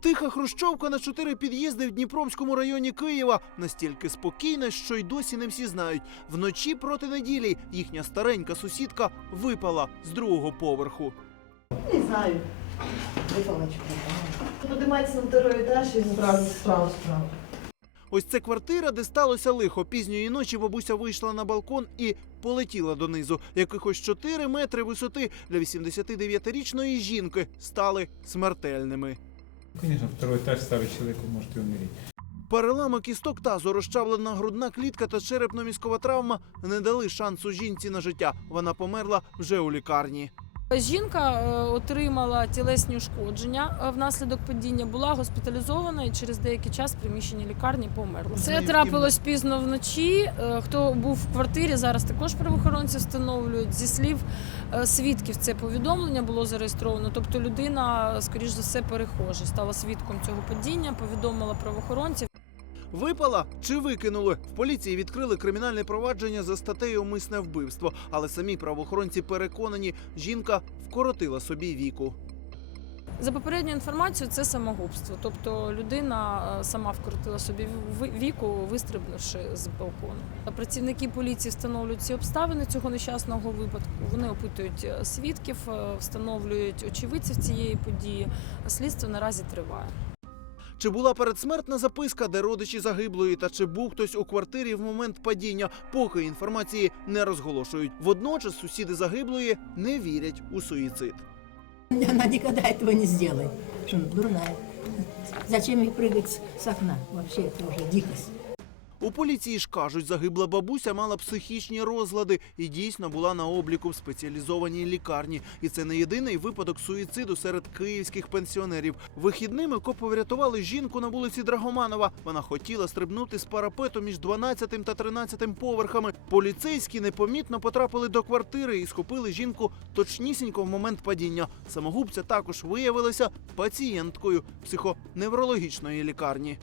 Тиха хрущовка на чотири під'їзди в Дніпровському районі Києва настільки спокійна, що й досі не всі знають. Вночі проти неділі їхня старенька сусідка випала з другого поверху. Не знаю. Випалочка. Подимається на второй етаж і зразу справа справа. Ось це квартира, де сталося лихо. Пізньої ночі бабуся вийшла на балкон і полетіла донизу. Якихось 4 метри висоти для 89-річної жінки стали смертельними. Конечно, второй этаж ставить человеку может умереть. Перелами кісток тазу, розчавлена грудна клітка та черепно-мізкова травма не дали шансу жінці на життя. Вона померла вже у лікарні. Жінка е, отримала тілесні ушкодження е, внаслідок падіння, була госпіталізована і через деякий час в приміщенні лікарні померла. Це трапилось пізно вночі. Е, Хто був в квартирі, зараз також правоохоронці встановлюють. Зі слів свідків, це повідомлення було зареєстровано. Тобто людина, скоріш за все, перехожа, стала свідком цього падіння, повідомила правоохоронців. Випала чи викинули? В поліції відкрили кримінальне провадження за статтею умисне вбивство, але самі правоохоронці переконані, жінка вкоротила собі віку. За попередньою інформацією, це самогубство. Тобто людина е, сама вкоротила собі віку, вистрибнувши з балкону. Працівники поліції встановлюють ці обставини цього нещасного випадку. Вони опитують е, свідків, е, встановлюють очевидців цієї події. Слідство наразі триває. Чи була передсмертна записка, де родичі загиблої, та чи був хтось у квартирі в момент падіння, поки інформації не розголошують. Водночас сусіди загиблої не вірять у суїцид. Она никогда этого не сделает. Что она дурная. Зачем ей прыгать с- с окна? Вообще это уже дикость. У поліції ж кажуть, загибла бабуся мала психічні розлади і дійсно була на обліку в спеціалізованій лікарні. І це не єдиний випадок суїциду серед київських пенсіонерів. Вихідними копи врятували жінку на вулиці Драгоманова. Вона хотіла стрибнути з парапету між 12 та 13 поверхами. Поліцейські непомітно потрапили до квартири і схопили жінку точнісінько в момент падіння. Самогубця також виявилася пацієнткою психоневрологічної лікарні.